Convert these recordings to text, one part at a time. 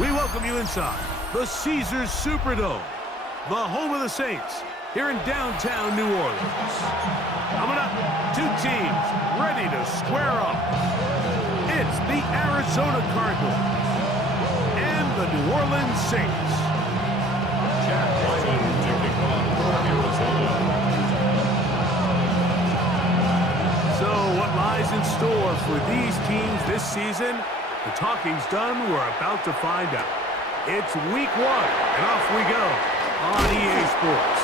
We welcome you inside the Caesars Superdome, the home of the Saints, here in downtown New Orleans. Coming up, two teams ready to square up. It's the Arizona Cardinals and the New Orleans Saints. So what lies in store for these teams this season? The talking's done. We're about to find out. It's week 1, and off we go on EA Sports.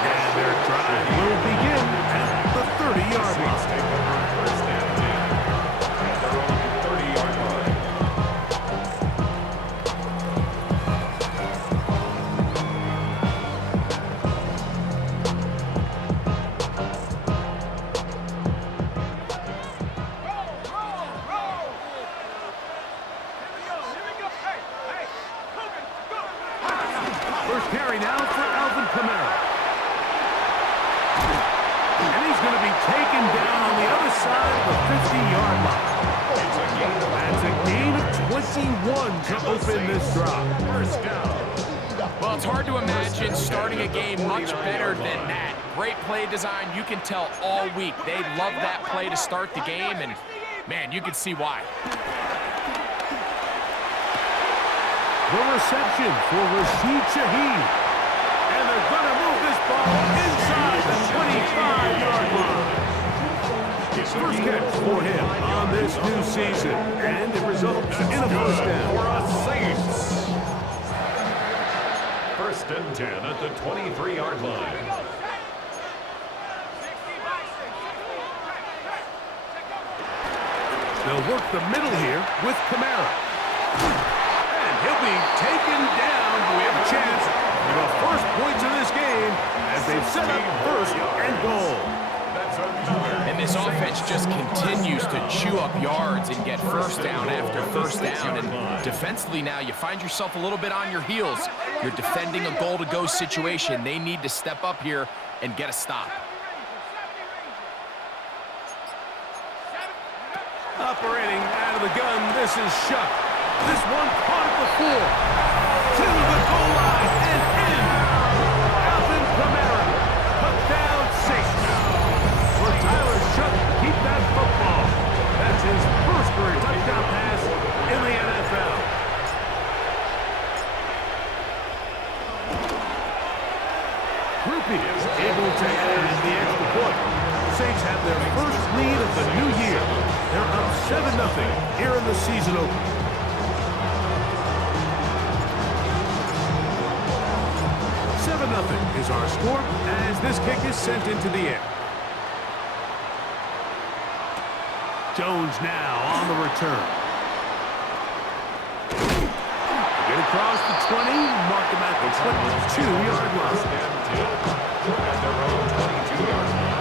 And their drive will begin at the 30-yard line. First carry now for and he's going to be taken down on the other side of the 50-yard line. That's a gain of 21 to open this drive. First down. Well, it's hard to imagine starting a game much better than that. Great play design. You can tell all week they love that play to start the game, and, man, you can see why. The reception for Rashid Shaheed. And they're going to move this ball inside the 25-yard line. His first catch for him on this new season. And it results in a first down. For a Saints. First and 10 at the 23-yard line. They'll work the middle here with Kamara. He'll be taken down. We have a chance for the first points of this game as they've set up first and goal. And this offense just continues to chew up yards and get first down after first down. And defensively now, you find yourself a little bit on your heels. You're defending a goal-to-go situation. They need to step up here and get a stop. Operating out of the gun, this is Shuck. This one caught at the 4, to the goal line, and in. Alvin Kamara, put down 6. For Tyler Shuck to keep that football. That's his first career touchdown pass in the NFL. Groupie is able to add the extra point. Saints have their first lead of the new year. They're up 7-0 here in the season opener. 7-0 is our score as this kick is sent into the air. Jones now on the return. Get across the 20, mark him at the 22-yard line. At their own 22-yard line.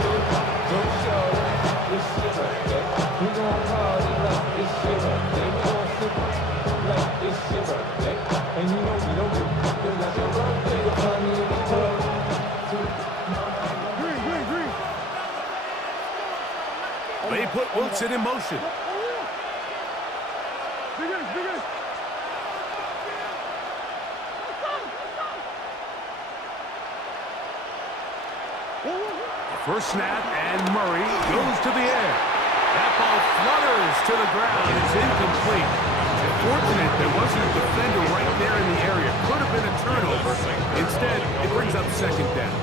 They put Wilson in motion. First snap, and Murray goes to the air. That ball flutters to the ground. It's incomplete. Fortunate there wasn't a defender right there in the area. Could have been a turnover. Instead, it brings up second down.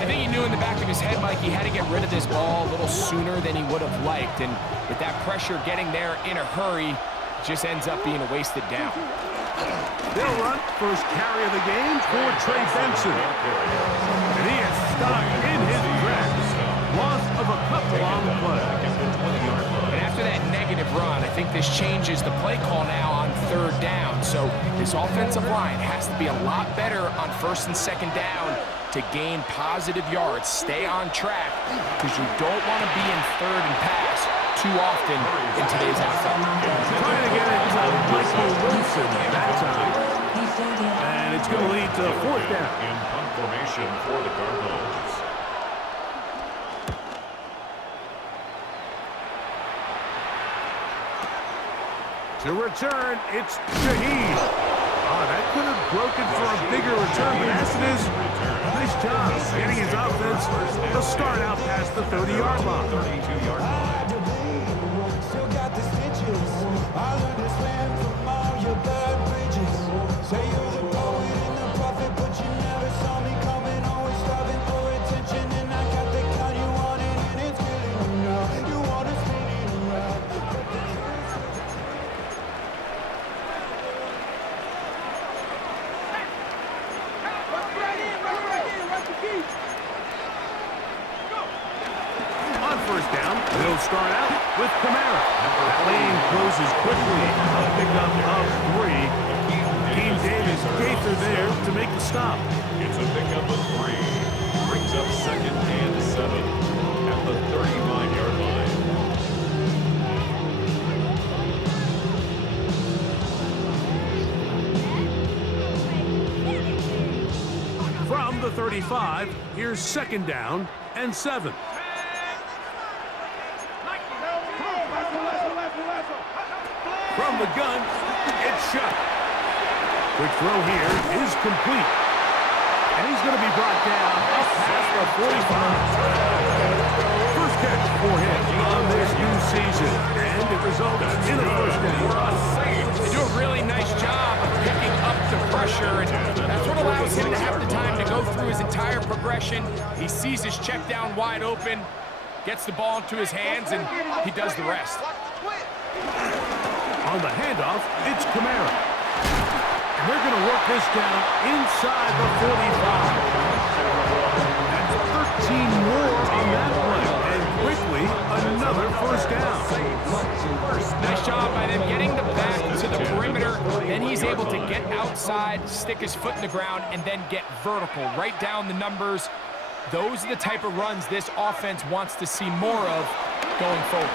I think he knew in the back of his head, Mike, he had to get rid of this ball a little sooner than he would have liked. And with that pressure getting there in a hurry, it just ends up being a wasted down. They'll run first carry of the game for Trey Benson. And he is stopped in his tracks. Loss of a couple on the play. And after that negative run, I think this changes the play call now on third down. So this offensive line has to be a lot better on first and second down to gain positive yards. Stay on track because you don't want to be in third and pass too often in today's NFL. Trying to get it to Michael Wilson that time. And it's going to lead to fourth down. In punt formation for the Cardinals. To return, it's Shaheed. Oh, that could have broken for a bigger return, but as it is, nice job getting his offense to start out past the 30-yard line. 32-yard line. Still got the stitches. I learned to swim from all your bad bridges. Say you're the poet and the prophet, but you never saw me coming. Always striving for attention, and I got the kind you wanted, and it's killing you now. You wanna spin it around. On first down, they'll start out with Kamara. That lane closes quickly. A pickup of 3. Dean Davis gave her there to make the stop. It's a pickup of 3. Brings up 2nd and 7 at the 35-yard line. From the 35, here's 2nd down and 7. From the gun, it's shot. Quick throw here is complete. And he's going to be brought down up past the 45. First catch for him on this new season. And it results in a first down. They do a really nice job of picking up the pressure, and that's what allows him to have the time to go through his entire progression. He sees his check down wide open, gets the ball into his hands, and he does the rest. On the handoff, it's Kamara. And they're going to work this down inside the 45. That's 13 more on that play. And quickly, another first down. Nice job by them getting the back to the perimeter. Then he's able to get outside, stick his foot in the ground, and then get vertical. Right down the numbers. Those are the type of runs this offense wants to see more of going forward.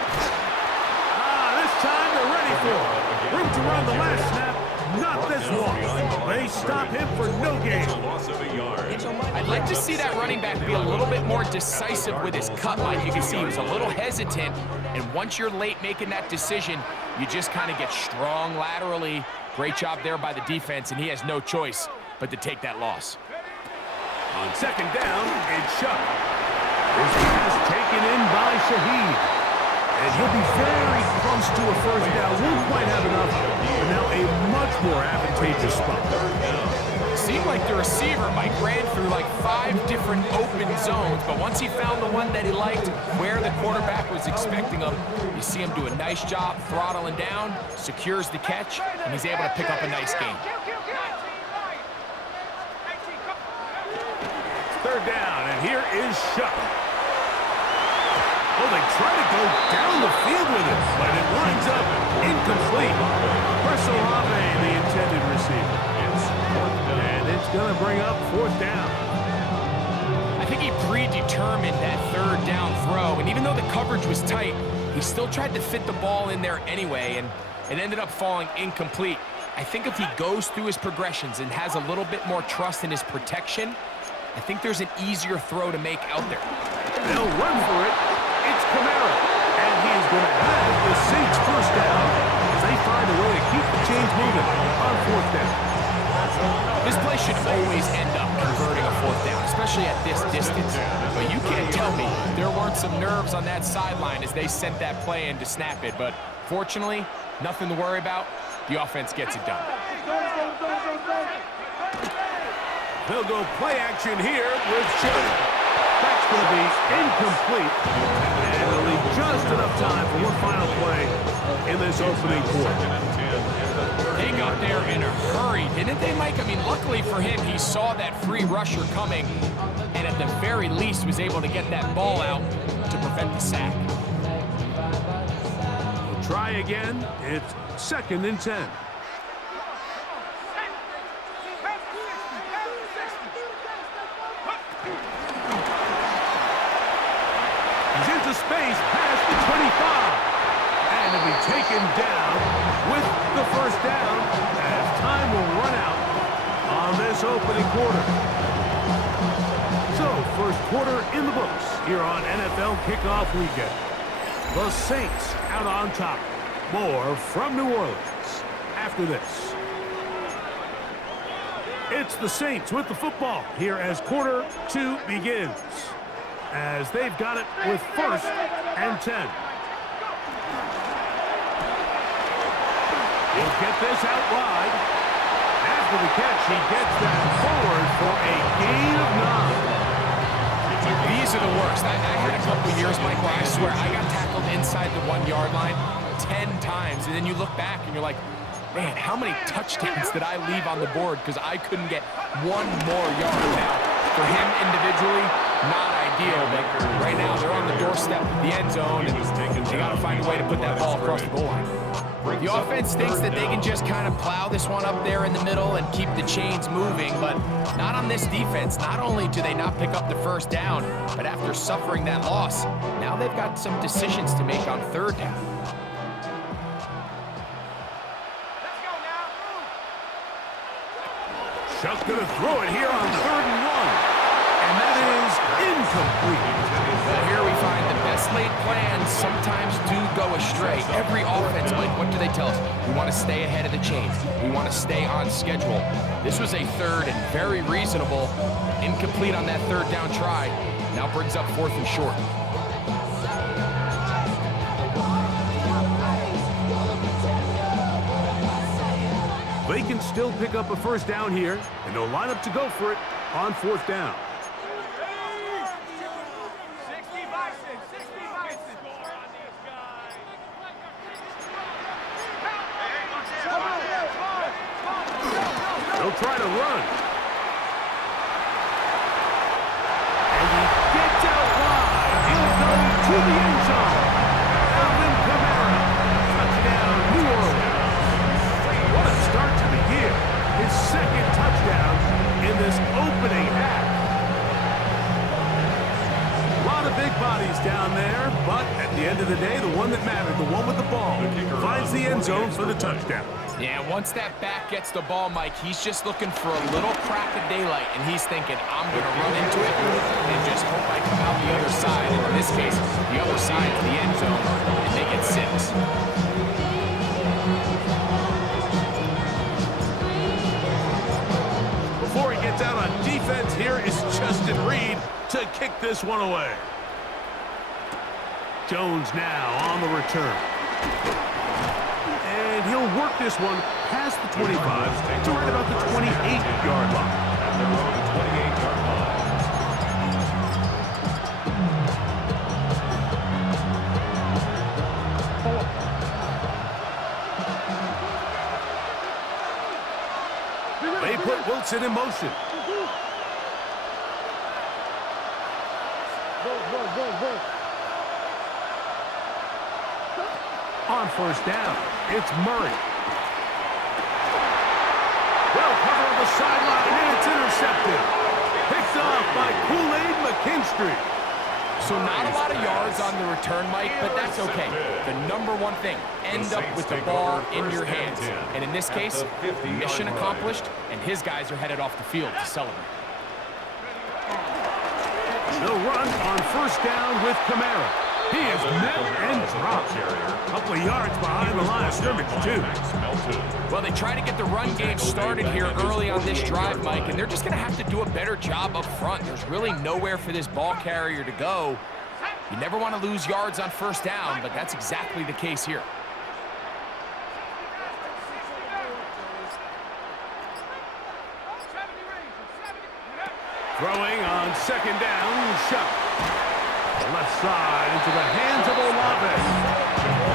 This time they're ready for it. Room to run the last snap, not this one. They stop him for no gain. Loss of a yard. I'd like to see that running back be a little bit more decisive with his cut line. You can see he was a little hesitant, and once you're late making that decision, you just kind of get strong laterally. Great job there by the defense, and he has no choice but to take that loss. On 2nd down, it's Shuck. This pass taken in by Shaheed. And he'll be very close to a first down. Won't quite have enough, but now a much more advantageous spot. Seemed like the receiver, Mike, ran through like 5 different open zones, but once he found the one that he liked, where the quarterback was expecting him, you see him do a nice job throttling down, secures the catch, and he's able to pick up a nice gain. 3rd down, and here is Shuck. Oh, they try to go down the field with it, but it winds up incomplete. Olave, the intended receiver. And it's going to bring up 4th down. I think he predetermined that 3rd down throw, and even though the coverage was tight, he still tried to fit the ball in there anyway, and it ended up falling incomplete. I think if he goes through his progressions and has a little bit more trust in his protection, I think there's an easier throw to make out there. They'll run for it. It's Kamara, and he's going to have the Saints first down as they find a way to keep the chains moving on 4th down. This play should always end up converting a 4th down, especially at this distance. But you can't tell me there weren't some nerves on that sideline as they sent that play in to snap it. But fortunately, nothing to worry about. The offense gets it done. They'll go play action here with Chili. That's going to be incomplete. And it'll leave just enough time for one final play in this opening quarter. They got there in a hurry, didn't they, Mike? I mean, luckily for him, he saw that free rusher coming and at the very least was able to get that ball out to prevent the sack. We'll try again. It's 2nd and 10. Space past the 25, and he'll be taken down with the first down as time will run out on this opening quarter. So, first quarter in the books here on NFL Kickoff Weekend. The Saints out on top. More from New Orleans. after this. It's the Saints with the football here as quarter 2 begins. As they've got it with 1st and 10. He'll get this out wide. After the catch, he gets that forward for a gain of 9. These are the worst. I had a couple years, Mike, where I swear I got tackled inside the 1-yard line 10 times, and then you look back and you're like, man, how many touchdowns did I leave on the board because I couldn't get one more yard? Now, for him individually, not ideal, but right now they're on the doorstep of the end zone, and they got to find a way to put that ball across the goal line. The offense thinks that they can just kind of plow this one up there in the middle and keep the chains moving, but not on this defense. Not only do they not pick up the 1st down, but after suffering that loss, now they've got some decisions to make on 3rd down. Chuck's going to throw it here on 3rd and 1. And that is incomplete. Well, here we find the best laid plans sometimes do go astray. Every offense, Mike, what do they tell us? We want to stay ahead of the chains. We want to stay on schedule. This was a 3rd and very reasonable. Incomplete on that 3rd down try. Now brings up 4th and short. They can still pick up a 1st down here, and they'll line up to go for it on 4th down. They'll try to run. And he gets out wide. He'll go to the end zone. Alvin Kamara. Touchdown, New Orleans. What a start to the year. His 2nd touchdown in this opening half. A lot of big bodies down there, but at the end of the day, the one that mattered, the one with the ball, finds the end zone for the touchdown. Yeah, once that back gets the ball, Mike, he's just looking for a little crack of daylight, and he's thinking, I'm going to run into it and just hope I come out the other side. And in this case, the other side to the end zone, and they get 6. Before he gets out on defense, here is Justin Reed to kick this one away. Jones now on the return. And he'll work this one past the 25 to right about the 28-yard line. At their own 28-yard line. They put Wilson in motion. On 1st down, it's Murray. Well covered on the sideline, and it's intercepted. Picked off by Kool-Aid McKinstry. So not a lot of yards on the return, Mike, but that's okay. The number one thing, end up with the ball in your hands. And in this case, mission accomplished, and his guys are headed off the field to celebrate. They'll run on 1st down with Kamara. He is met and dropped. A couple of yards behind the line of scrimmage, too. Well, they try to get the run game started here early on this drive, Mike, and they're just going to have to do a better job up front. There's really nowhere for this ball carrier to go. You never want to lose yards on 1st down, but that's exactly the case here. Throwing on 2nd down, Shuck. Left side into the hands of Olave.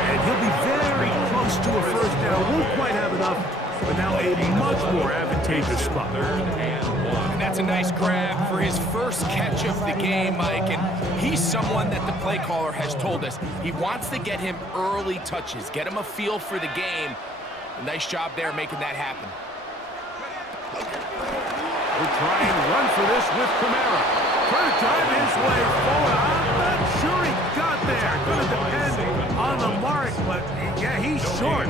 And he'll be very close to a 1st down. Won't quite have enough, but now a much more advantageous spot. And that's a nice grab for his first catch of the game, Mike. And he's someone that the play caller has told us he wants to get him early touches, get him a feel for the game. A nice job there making that happen. We'll try and run for this with Kamara. Trying to drive his way forward. I'm not sure he got there. Going to depend on the mark, but yeah, he's short.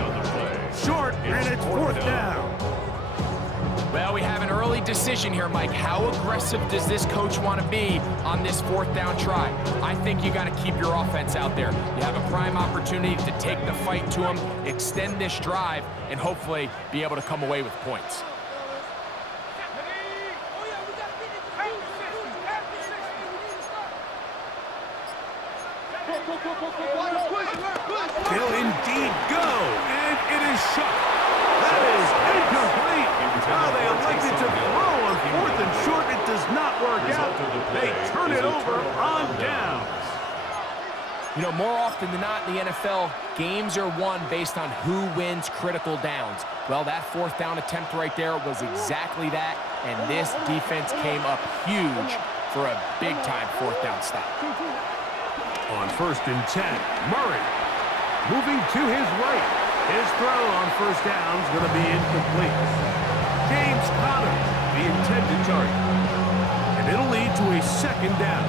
Short, and it's 4th down. Well, we have an early decision here, Mike. How aggressive does this coach want to be on this 4th down try? I think you got to keep your offense out there. You have a prime opportunity to take the fight to them, extend this drive, and hopefully be able to come away with points. They'll indeed go, and it is shot. That is incomplete. Now they elected to throw on 4th and short. It does not work out. They turn it over on downs. You know, more often than not in the NFL, games are won based on who wins critical downs. Well, that 4th down attempt right there was exactly that, and this defense came up huge for a big-time 4th down stop. On 1st and 10, Murray moving to his right. His throw on 1st down is going to be incomplete. James Conner, the intended target. And it'll lead to a 2nd down.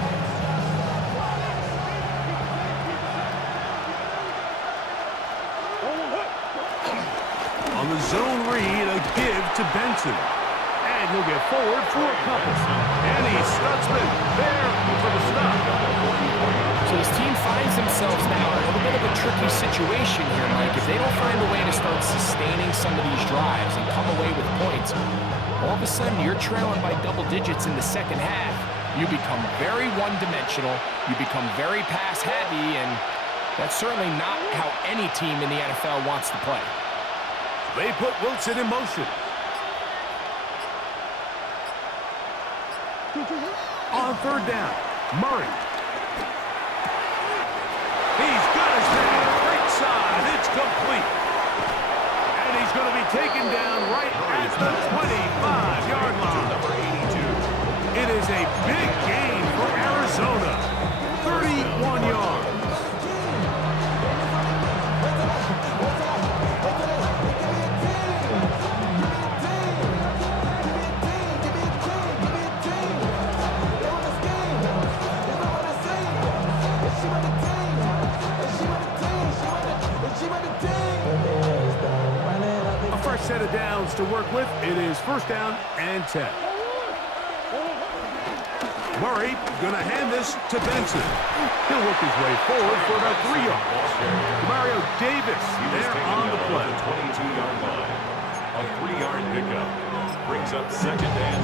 On the zone read, a give to Benson. And he'll get forward for a couple. And he Stutzman there for the stop. So this team finds themselves now in a little bit of a tricky situation here, Mike. If they don't find a way to start sustaining some of these drives and come away with points, all of a sudden you're trailing by double digits in the 2nd half. You become very one-dimensional, you become very pass-heavy, and that's certainly not how any team in the NFL wants to play. They put Wilson in motion. On 3rd down, Murray. He's got his man right side. It's complete. And he's going to be taken down right at the 25-yard line. It is a big gain for Arizona. 31 yards. Set of downs to work with. It is 1st down and 10. Murray going to hand this to Benson. He'll work his way forward for about 3 yards. Mario Davis there on the play. 22-yard line. A 3-yard pickup. Brings up 2nd and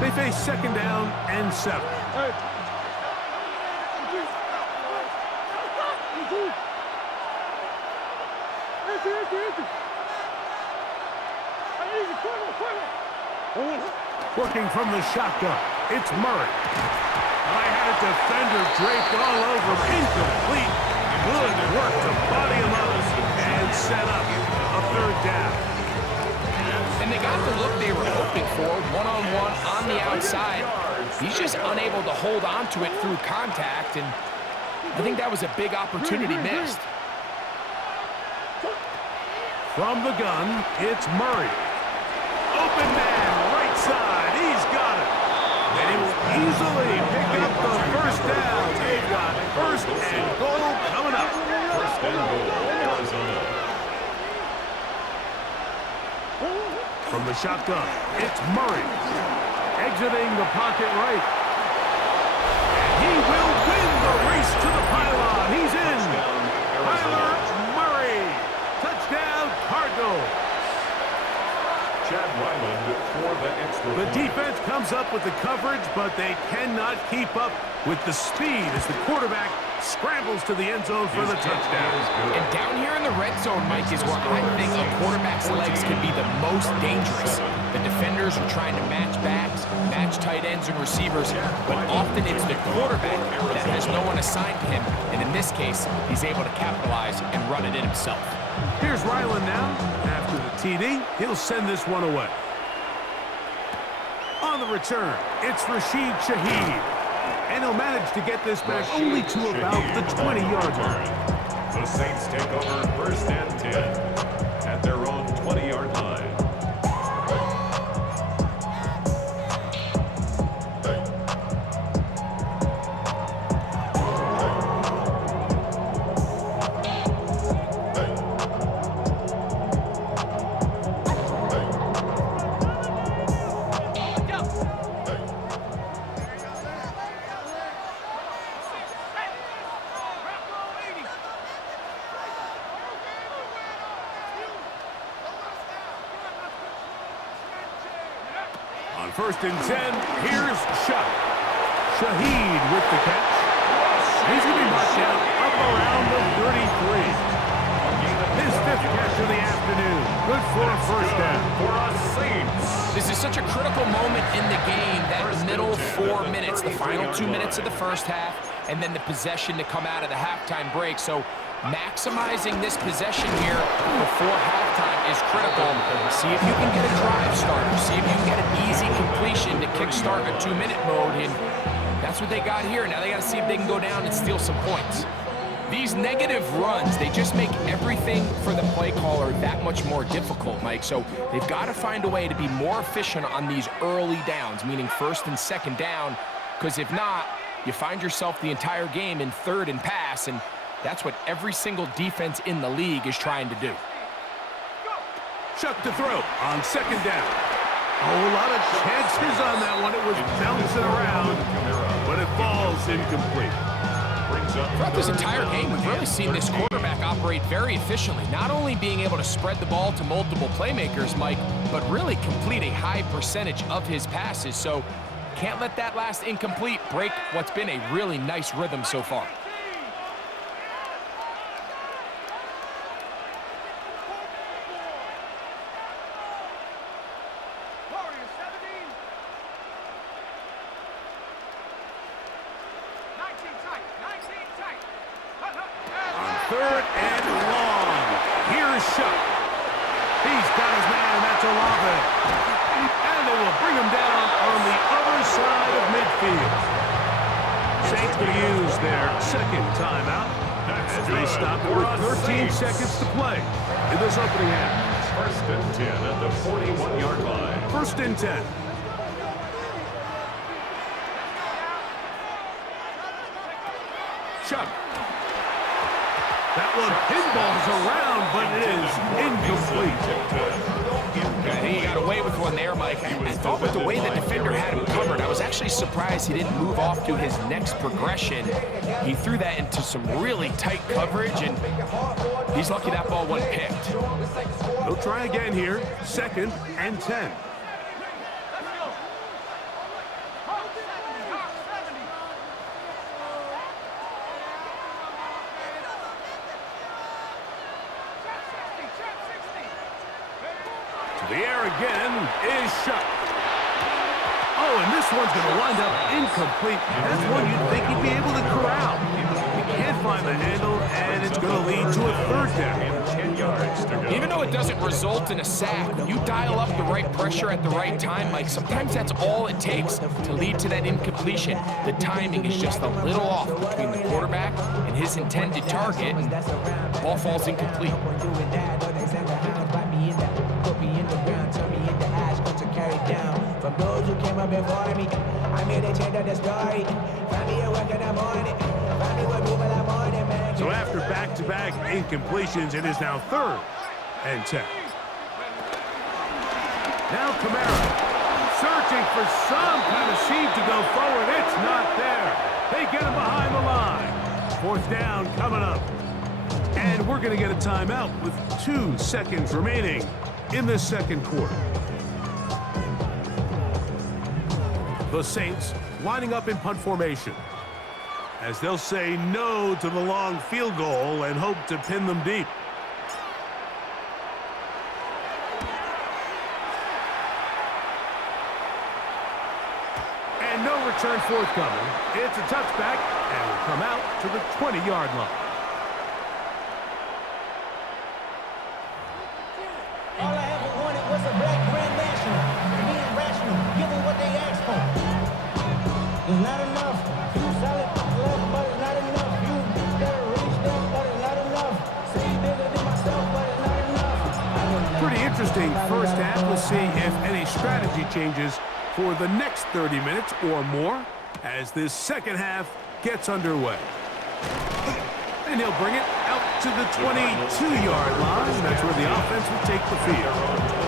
7. They face 2nd down and 7. Working from the shotgun, it's Murray. I had a defender draped all over him. Incomplete. Good work to body him up and set up a 3rd down. And they got the look they were hoping for, one-on-one on the outside. He's just unable to hold on to it through contact, and I think that was a big opportunity missed. From the gun, it's Murray. Open man, right side. He's got it. And he will easily pick up the 1st down. They've got 1st and goal coming up. 1st and goal, Arizona. From the shotgun, it's Murray. Exiting the pocket right. And he will win the race to the pylon. He's in. Kyler Murray. Touchdown, Cardinals. Chad Ryland for the extra The point. defense comes up with the coverage, but they cannot keep up with the speed as the quarterback scrambles to the end zone for the touchdown. And down here in the red zone, Mike, is where I think a quarterback's legs can be the most dangerous. The defenders are trying to match backs, match tight ends and receivers, but often it's the quarterback that has no one assigned to him, and in this case, he's able to capitalize and run it in himself. Here's Ryland now. After the TD, he'll send this one away. On the return, it's Rashid Shaheed. And he'll manage to get this back only to about the 20-yard line. The Saints take over 1st and 10 at their own 20-yard line. 1st and 10. Here's Shuck. Shaheed with the catch. He's going to be knocked down up around the 33. His 5th catch of the afternoon. Good for a 1st down. For a Saints. This is such a critical moment in the game, that middle 4 minutes, the final 2 minutes of the first half, and then the possession to come out of the halftime break. So maximizing this possession here before halftime is critical. See if you can get a drive starter. See if you can get an easy completion to kickstart a 2-minute mode, and that's what they got here. Now they got to see if they can go down and steal some points. These negative runs, they just make everything for the play caller that much more difficult, Mike. So they've got to find a way to be more efficient on these early downs, meaning 1st and 2nd down, because if not, you find yourself the entire game in 3rd and pass, and that's what every single defense in the league is trying to do. Chuck to throw on 2nd down. A whole lot of chances on that one. It was bouncing around, but it falls incomplete. Throughout this entire game, we've really seen this quarterback operate very efficiently, not only being able to spread the ball to multiple playmakers, Mike, but really complete a high percentage of his passes. So can't let that last incomplete break what's been a really nice rhythm so far. On 3rd and long. Here's Shuck. He's got his man. That's Olave. And they will bring him down on the other side of midfield. Saints going to use their 2nd timeout as they stop it with 13 seconds to play in this opening half. 1st and 10 at the 41-yard line. 1st and 10. Chuck. That one pinballs around, but it is incomplete. I think he got away with one there, Mike. I thought with the way the defender had him covered, I was actually surprised he didn't move off to his next progression. He threw that into some really tight coverage, and he's lucky that ball wasn't picked. They'll try again here. 2nd and 10. The air again is Shuck. Oh, and this one's going to wind up incomplete. That's one you'd think he'd be able to corral. He can't find the handle, and it's going to lead to a 3rd down. 10 yards to go. Even though it doesn't result in a sack, when you dial up the right pressure at the right time, Mike, sometimes that's all it takes to lead to that incompletion. The timing is just a little off between the quarterback and his intended target, and the ball falls incomplete. From those who came up before me, I made a change of the story. Find me a work in the morning. Find me what people I'm on it, man. So after back-to-back incompletions, it is now 3rd and 10. Now Kamara searching for some kind of seed to go forward. It's not there. They get him behind the line. 4th down coming up. And we're going to get a timeout with 2 seconds remaining in this 2nd quarter. The Saints lining up in punt formation as they'll say no to the long field goal and hope to pin them deep. And no return forthcoming. It's a touchback and will come out to the 20-yard line. All I ever wanted was a black grand national. Being rational, giving what they asked for. It's not enough. You solid left, but it's not enough. You better reach them, but it's not enough. Say bigger than myself, but it's not enough. Pretty interesting first half. We'll see if any strategy changes for the next 30 minutes or more as this 2nd half gets underway. And he'll bring it out to the 22-yard line. That's where the offense will take the field.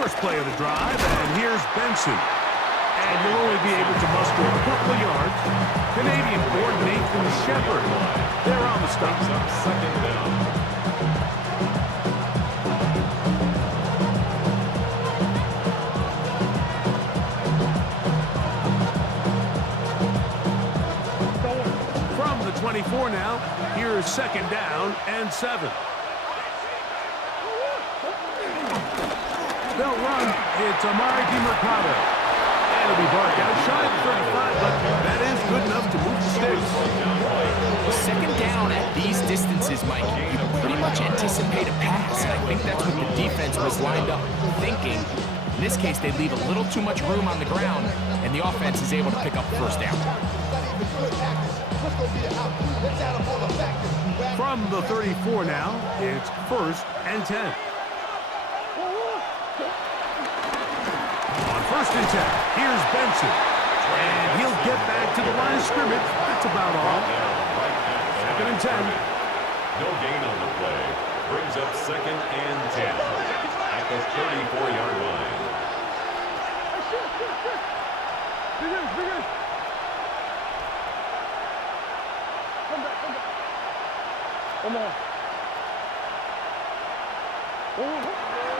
First play of the drive, and here's Benson. And you'll only be able to muster a couple of yards. Canadian-born Nathan Shepard. They're on the stop. Brings up second down. From the 24 now, here's second down and 7. They'll run. It's Amari DiMercado. And it'll be brought down shy of 35, but that is good enough to move the sticks. Second down at these distances, Mike, you pretty much anticipate a pass, and I think that's what the defense was lined up thinking. In this case, they leave a little too much room on the ground, and the offense is able to pick up the first down. From the 34 now, it's first and 10. On first and 10, here's Benson. And he'll get back to the line of scrimmage. That's about all. Second and 10. No gain on the play. Brings up second and 10 at the 34-yard line.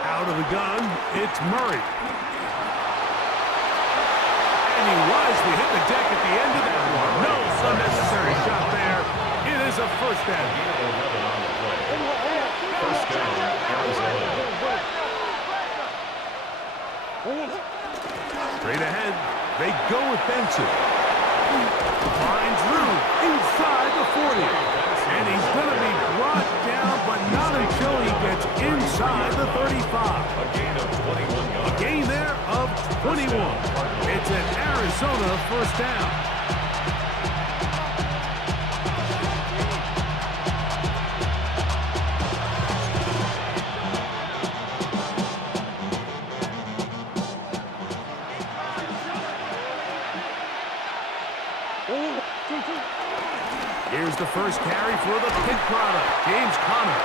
Out of the gun, it's Murray. And he wisely hit the deck at the end of that one. No unnecessary shot there. It is a first down. First down, Arizona. Straight ahead, they go with Benson. Finds room inside the 40. And he's going to be brought down, but not until he gets inside the 35. A gain of 21 yards. A gain there of 21. It's an Arizona first down. Here's the first carry for the Pit product, James Conner.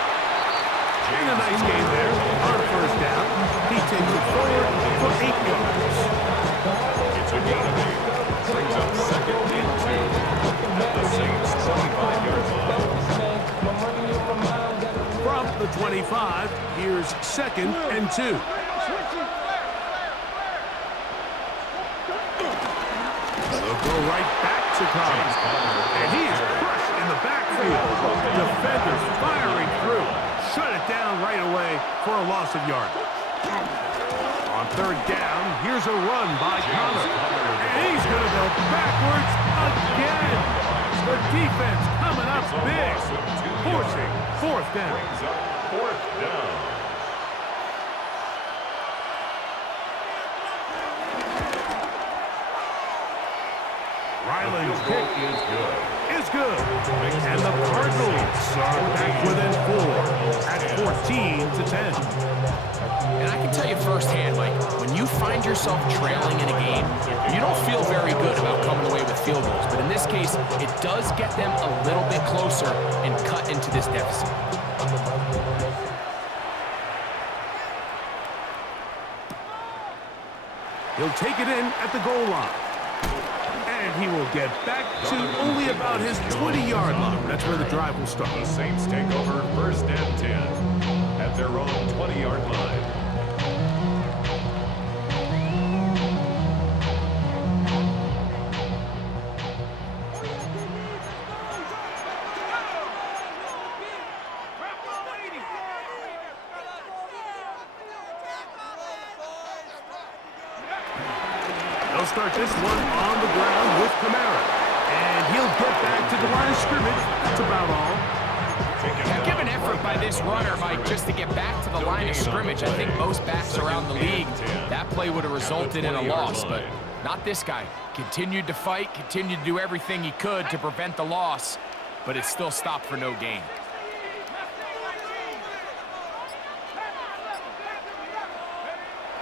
And a nice game there on first down. He takes it forward for 8 yards. It's a gain of 8. Brings up second and 2 at the Saints' 25-yard line. From the 25, here's second and 2. They'll go right back to Conner. And he is crushed in the backfield. Defenders firing through. Shut it down right away for a loss of yardage. On third down, here's a run by Conner. And he's going to go backwards again. The defense coming up big. Forcing fourth down. Brings up fourth down. Ryland's kick Is good. is good. And the Cardinals are back within 4 at 14 to 10. And I can tell you firsthand, Mike, when you find yourself trailing in a game, you don't feel very good about coming away with field goals. But in this case, it does get them a little bit closer and cut into this deficit. He'll take it in at the goal line. And he will get back to only about his 20-yard line. That's where the drive will start. The Saints take over first and 10 at their own 20-yard line. They'll start this one on the ground with Kamara. And he'll get back to the line of scrimmage. That's about all. Now, give an effort by this runner, Mike, just to get back to the line of scrimmage. I think most backs around the league, that play would have resulted in a loss, but not this guy. Continued to fight, continued to do everything he could to prevent the loss, but it still stopped for no gain.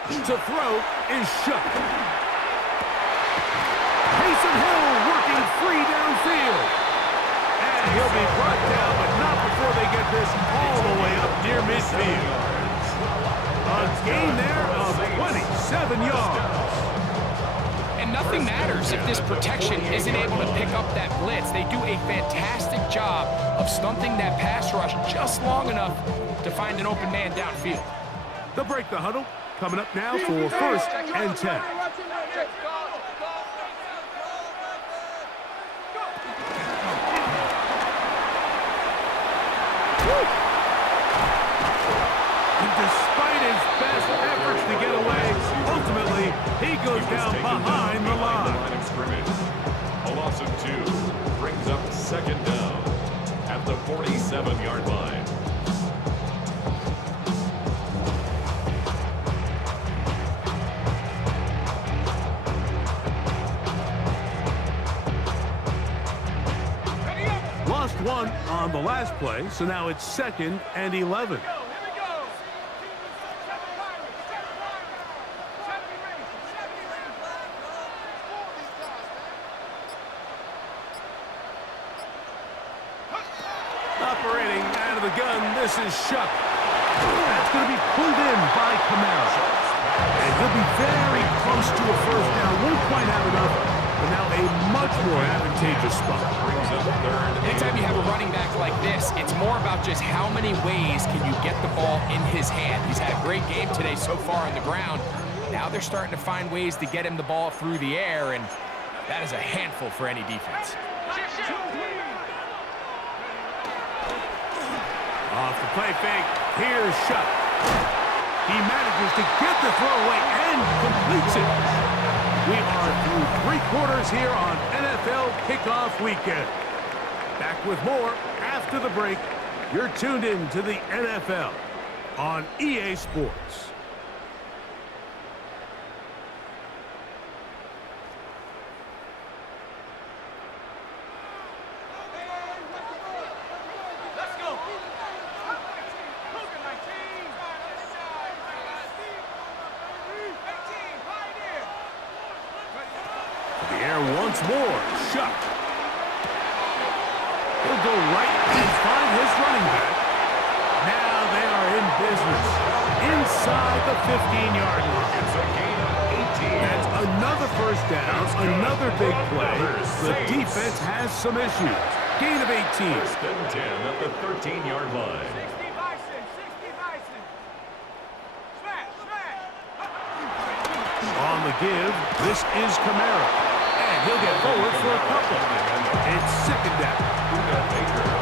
To throw is Shook. Taysom Hill working free downfield. And he'll be brought down, but not before they get this all the way up near midfield. A gain there of 27 yards. And nothing matters if this protection isn't able to pick up that blitz. They do a fantastic job of stunting that pass rush just long enough to find an open man downfield. They'll break the huddle. Coming up now for 1st and 10. Despite his best efforts to get away, ultimately, he goes down behind the line. A loss of 2 brings up 2nd down at the 47-yard line. Lost 1 on the last play, so now it's 2nd and 11. Operating out of the gun, this is Shuck. That's going to be pulled in by Kamara. And he'll be very close to a 1st down. Won't quite have enough, but now a much more advantageous spot. Anytime you have a running back like this, it's more about just how many ways can you get the ball in his hand. He's had a great game today so far on the ground. Now they're starting to find ways to get him the ball through the air, and that is a handful for any defense. Off the play fake, here's Shuck. He manages to get the throw away and completes it. We are through 3 quarters here on NFL Kickoff Weekend. Back with more after the break. You're tuned in to the NFL on EA Sports. The air once more. Shuck. He'll go right and find his running back. Now they are in business inside the 15-yard line. It's a gain of 18. That's another 1st down, another big play. The defense has some issues. Gain of 18. 1st and 10 at the 13-yard line. On the give, this is Kamara. And he'll get forward for a couple. It's 2nd down.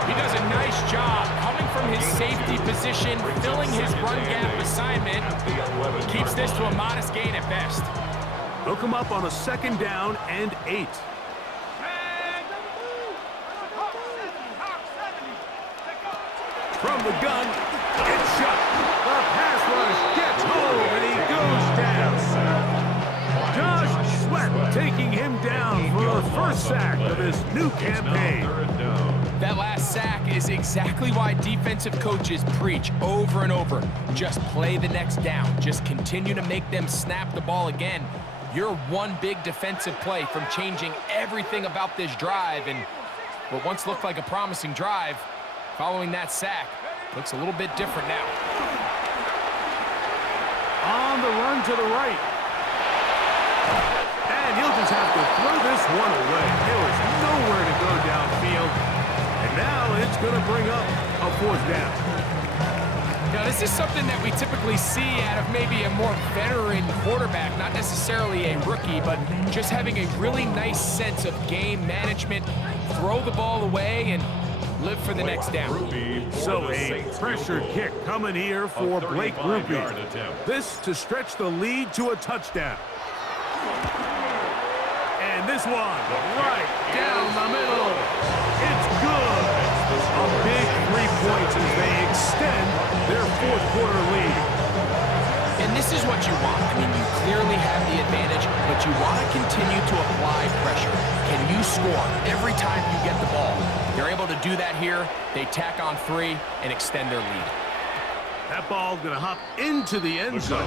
He does a nice job coming from his safety position, filling his run gap assignment. Keeps this to a modest gain at best. They'll come up on a 2nd down and 8. From the gun, it's Shuck. The pass rush gets home, and he goes down. Josh Sweat taking him down for the 1st sack of his new campaign. That last sack is exactly why defensive coaches preach over and over. Just play the next down. Just continue to make them snap the ball again. You're one big defensive play from changing everything about this drive, and what once looked like a promising drive, following that sack, looks a little bit different now. On the run to the right. And he'll just have to throw this one away. There was nowhere to go downfield. And now it's going to bring up a 4th down. Now, this is something that we typically see out of maybe a more veteran quarterback, not necessarily a rookie, but just having a really nice sense of game management, throw the ball away, and live for the next down. So a pressure kick coming here for Blake Ruby. This to stretch the lead to a touchdown. And this one right down the middle. It's good. A big 3 points as they extend their 4th quarter lead. And this is what you want. I mean, you clearly have the advantage, but you want to continue to apply pressure. Can you score every time you get the ball? They're able to do that here. They tack on 3 and extend their lead. That ball going to hop into the end zone.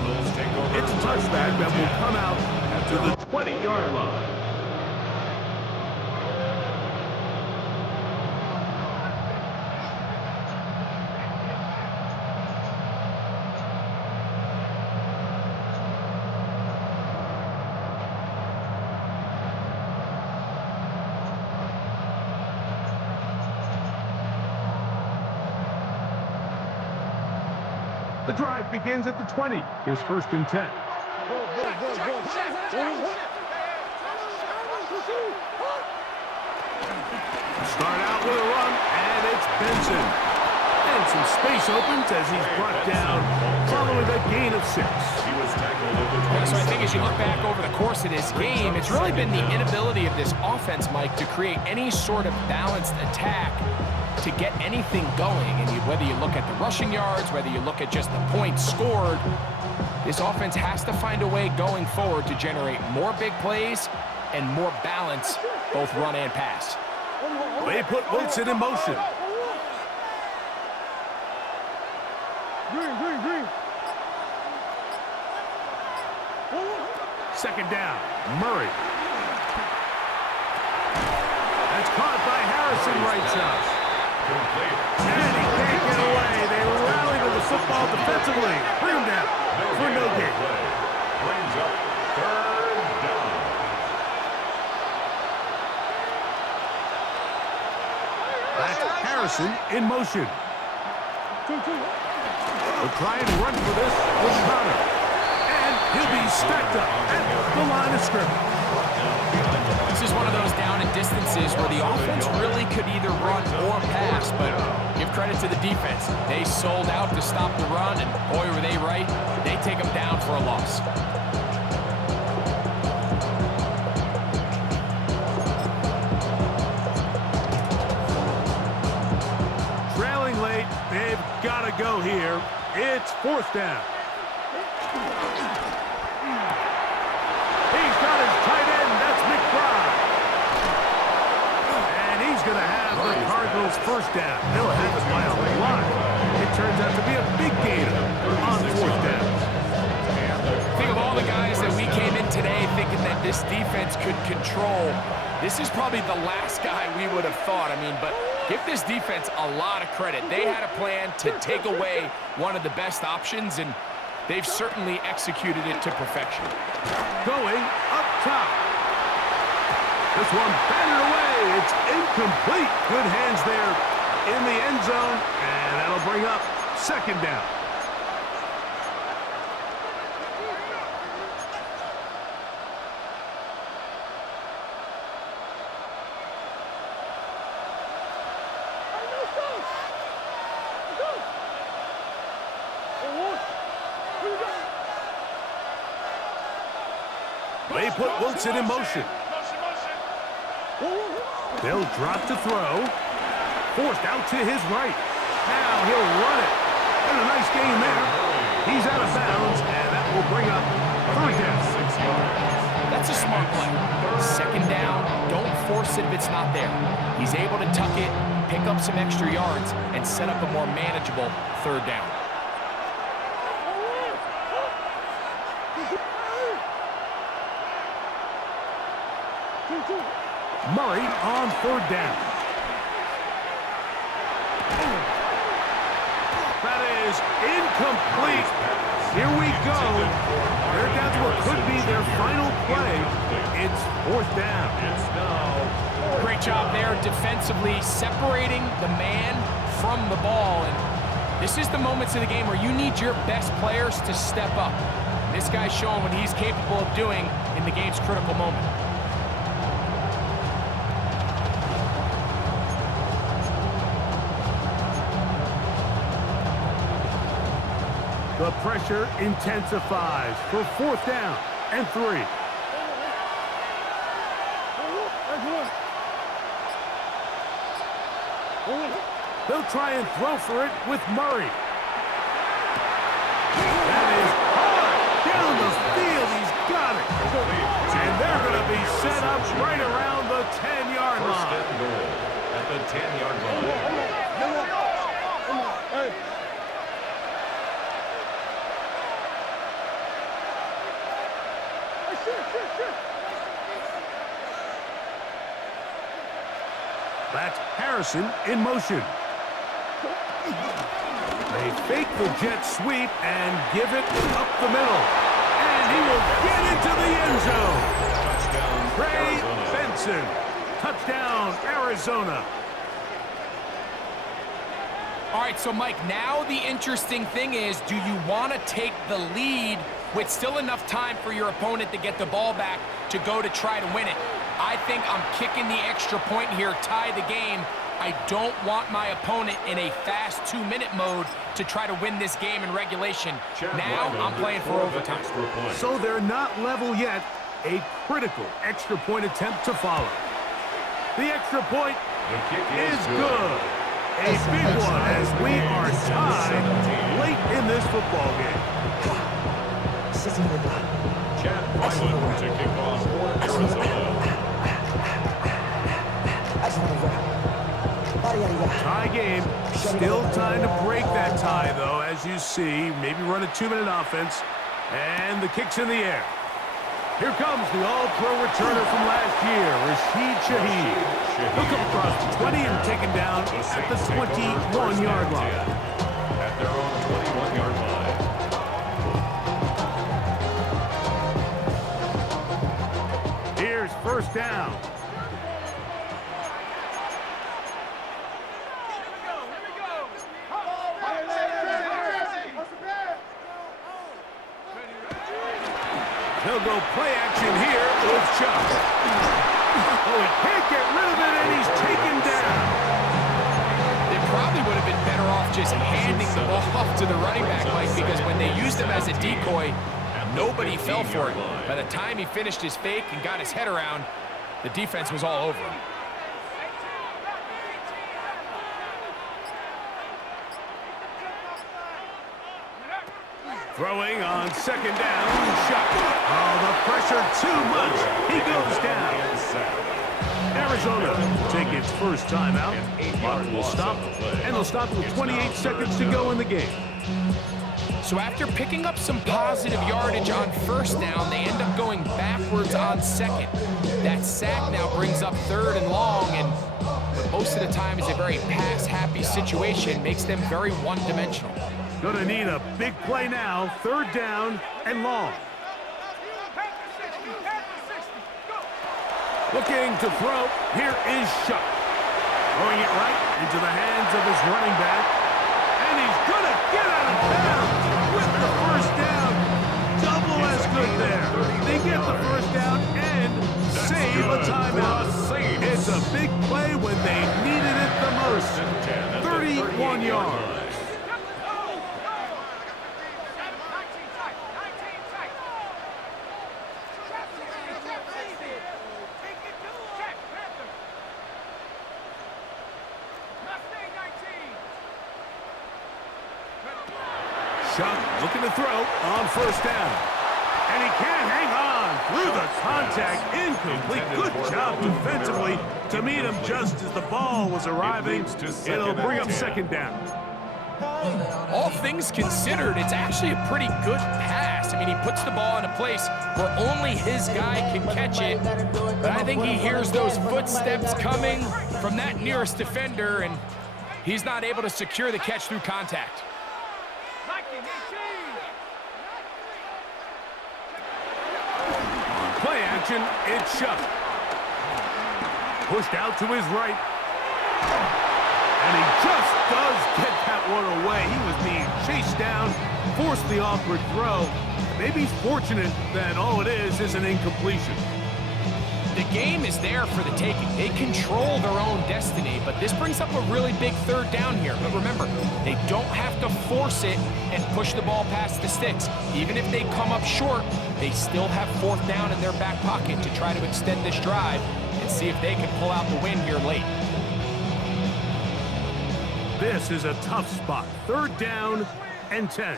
It's a touchback that will come out to the 20-yard line. The drive begins at the 20. Here's 1st and 10. Start out with a run, and it's Benson. And some space opens as he's brought down following a gain of 6. He was tackled at the 20. Yeah, so I think as you look back over the course of this game, it's really been the inability of this offense, Mike, to create any sort of balanced attack to get anything going. And whether you look at the rushing yards, whether you look at just the points scored, this offense has to find a way going forward to generate more big plays and more balance, both run and pass. They put Wilson in motion. Green. 2nd down, Murray. That's caught by Harrison, right side. And he can't get away. They rally to the football defensively. Bring him down for no gain. Brings up 3rd down. That's Harrison in motion. They'll try and run for this with Connor. And he'll be stacked up at the line of scrimmage. This is one of those down and distances where the offense really could either run or pass, but give credit to the defense. They sold out to stop the run, and boy, were they right. They take them down for a loss. Trailing late, they've got to go here. It's 4th down. He's got his tight end. That's McBride. And he's going to have the Cardinals' 1st down. They'll have it by a lot. It turns out to be a big gain on 4th down. Think of all the guys that we came in today thinking that this defense could control. This is probably the last guy we would have thought. I mean, but give this defense a lot of credit. They had a plan to take away one of the best options, and they've certainly executed it to perfection. Going up top. This one batted away. It's incomplete. Good hands there in the end zone, and that'll bring up 2nd down. They put Wilson in motion. They'll drop to throw. Forced out to his right. Now he'll run it. And a nice gain there. He's out of bounds, and that will bring up 3rd down. 6 yards. That's a smart play. 2nd down, don't force it if it's not there. He's able to tuck it, pick up some extra yards, and set up a more manageable 3rd down. Murray on 3rd down. That is incomplete. Here we go. They're down to what could be their final play. It's 4th down. It's now. Great job there defensively, separating the man from the ball. And this is the moments of the game where you need your best players to step up. This guy's showing what he's capable of doing in the game's critical moment. The pressure intensifies for 4th down and 3. They'll try and throw for it with Murray. That is hard down the field. He's got it. And they're going to be set up right around the 10-yard First line. and goal at the 10-yard line. That's Harrison in motion. They fake the jet sweep and give it up the middle. And he will get into the end zone. Touchdown, Trey Arizona. Benson. Touchdown, Arizona. All right, so Mike, now the interesting thing is, do you want to take the lead with still enough time for your opponent to get the ball back to go to try to win it? I think I'm kicking the extra point here, tie the game. I don't want my opponent in a fast 2-minute mode to try to win this game in regulation. Now I'm playing for overtime. So they're not level yet. A critical extra point attempt to follow. The extra point is good. A big one as we are tied late in this football game. Chad Ryland to kick off for Arizona. Tie game. Still time to break that tie, though, as you see. Maybe run a 2-minute offense. And the kick's in the air. Here comes the all-pro returner from last year, Rashid Shaheed. He'll come across the 20 and taken down at the 21-yard line. At their own 21-yard line. Here's first down. He'll go play action here with Chuck. Oh, he can't get rid of it, and he's taken down. They probably would have been better off just handing the ball off to the running back, Mike, because when they used him as a decoy, nobody fell for it. By the time he finished his fake and got his head around, the defense was all over him. Throwing on second down, shot. Oh, the pressure too much. He goes down. Arizona will take its first timeout. Clock will stop, and they'll stop with 28 seconds to go in the game. So after picking up some positive yardage on first down, they end up going backwards on second. That sack now brings up third and long, and most of the time is a very pass-happy situation, makes them very one-dimensional. Gonna need a big play now. Third down and long. Looking to throw. Here is Shuck. Throwing it right into the hands of his running back. And he's gonna get out of bounds with the first down. Double as good there. They get the first down and save a timeout. It's a big play when they needed it the most. 31 yards. Chuck looking to throw on first down. And he can't hang on through the contact. Incomplete. Good job defensively to meet him just as the ball was arriving. It'll bring up second down. All things considered, it's actually a pretty good pass. I mean, he puts the ball in a place where only his guy can catch it. But I think he hears those footsteps coming from that nearest defender, and he's not able to secure the catch through contact. Play action, it's Shuck. Pushed out to his right. And he just does get that one away. He was being chased down, forced the awkward throw. Maybe he's fortunate that all it is an incompletion. The game is there for the taking. They control their own destiny, but this brings up a really big third down here. But remember, they don't have to force it and push the ball past the sticks. Even if they come up short, they still have fourth down in their back pocket to try to extend this drive and see if they can pull out the win here late. This is a tough spot. Third down and 10.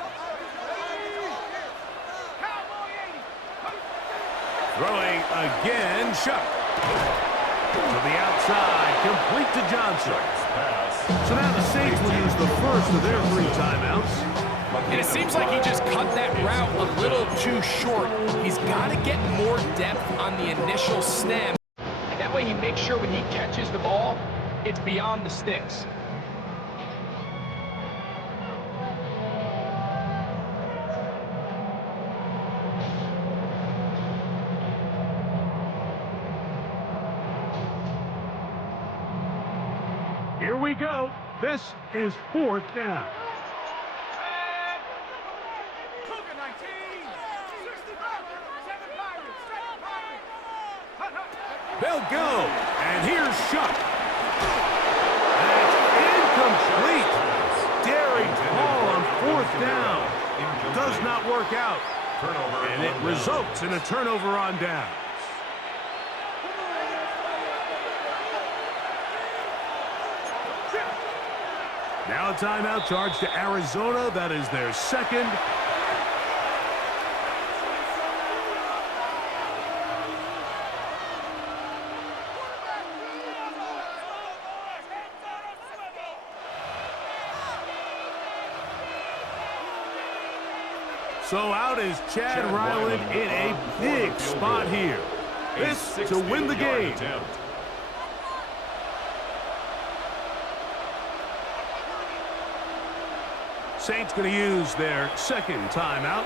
Throwing again, Shuck. To the outside, complete to Johnson. So now the Saints will use the first of their 3 timeouts. And it seems like he just cut that route a little too short. He's got to get more depth on the initial stem. And that way he makes sure when he catches the ball, it's beyond the sticks. Here we go. This is 4th down. They'll go, and here's Shuck. That's incomplete. Daring ball on 4th down. Does not work out. And it results in a turnover on downs. Now a timeout charge to Arizona. That is their second. So out is Chad Ryland in a big spot here. This to win the game. Saints going to use their second timeout.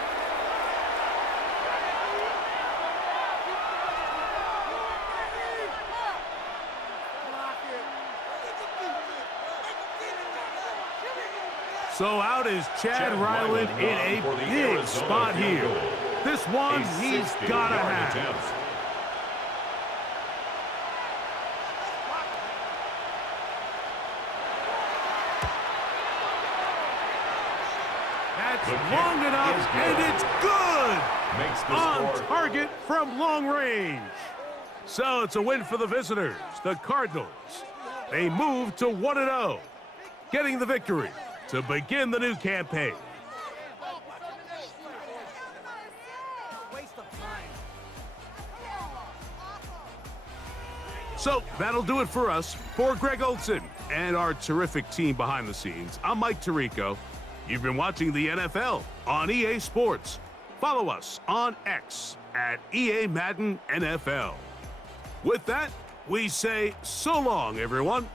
So out is Chad Ryland in a big spot here. This one he's got to have. That's long enough, and it's good! On target from long range. So it's a win for the visitors, the Cardinals. They move to 1-0, getting the victory to begin the new campaign. So that'll do it for us. For Greg Olson and our terrific team behind the scenes, I'm Mike Tirico. You've been watching the NFL on EA Sports. Follow us on X at EA Madden NFL. With that, we say so long, everyone.